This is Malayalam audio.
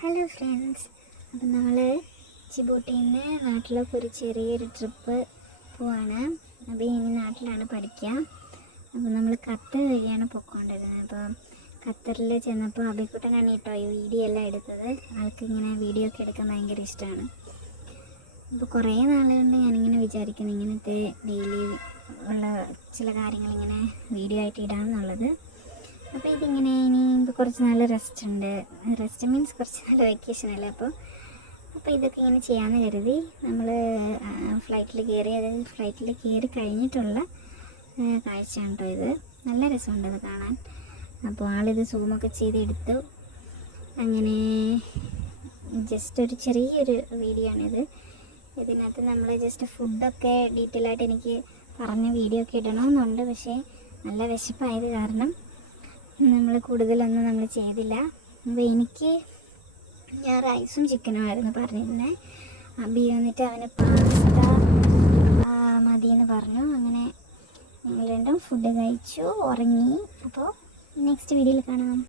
ഹലോ ഫ്രണ്ട്സ്, അപ്പം നമ്മൾ ജിബൂട്ടിയിൽ നിന്ന് നാട്ടിലേക്ക് ഒരു ചെറിയൊരു ട്രിപ്പ് പോവാണ്. അപ്പോൾ ഇനി നാട്ടിലാണ് പഠിക്കുക. അപ്പോൾ നമ്മൾ ഖത്തർ വഴിയാണ് പോയിക്കൊണ്ടിരുന്നത്. അപ്പോൾ ഖത്തറിൽ ചെന്നപ്പോൾ അബിക്കുട്ടനാണ് കേട്ടോ ഈ വീഡിയോ എല്ലാം എടുത്തത്. ആൾക്ക് ഇങ്ങനെ വീഡിയോ ഒക്കെ എടുക്കാൻ ഭയങ്കര ഇഷ്ടമാണ്. അപ്പോൾ കുറേ നാളുകൊണ്ട് ഞാനിങ്ങനെ വിചാരിക്കുന്നു ഇങ്ങനത്തെ ഡെയിലി ഉള്ള ചില കാര്യങ്ങളിങ്ങനെ വീഡിയോ ആയിട്ട് ഇടാമെന്നുള്ളത്. അപ്പോൾ ഇതിങ്ങനെ ഇനി കുറച്ച് നാൾ റെസ്റ്റ് മീൻസ് കുറച്ച് നാൾ വെക്കേഷൻ അല്ലേ. അപ്പോൾ ഇതൊക്കെ ഇങ്ങനെ ചെയ്യാമെന്ന് കരുതി നമ്മൾ ഫ്ലൈറ്റിൽ കയറി കഴിഞ്ഞിട്ടുള്ള കാഴ്ചയാണ് കേട്ടോ ഇത്. നല്ല രസമുണ്ട് അത് കാണാൻ. അപ്പോൾ ആളിത് സൂമൊക്കെ ചെയ്തെടുത്തു. അങ്ങനെ ജസ്റ്റ് ഒരു ചെറിയൊരു വീഡിയോ ആണിത്. ഇതിനകത്ത് നമ്മൾ ജസ്റ്റ് ഫുഡൊക്കെ ഡീറ്റെയിൽ ആയിട്ട് എനിക്ക് പറഞ്ഞ് വീഡിയോ ഒക്കെ ഇടണമെന്നുണ്ട്. പക്ഷേ നല്ല വിശപ്പായത് കാരണം നമ്മൾ കൂടുതലൊന്നും നമ്മൾ ചെയ്തില്ല. അപ്പോൾ ഞാൻ റൈസും ചിക്കനുമായിരുന്നു പറഞ്ഞിരുന്നത്. അബി വന്നിട്ട് അവന് പാസ്ത മതിയെന്ന് പറഞ്ഞു. അങ്ങനെ ഞങ്ങൾ രണ്ടും ഫുഡ് കഴിച്ചു, ഉറങ്ങി. അപ്പോൾ നെക്സ്റ്റ് വീഡിയോയിൽ കാണാം.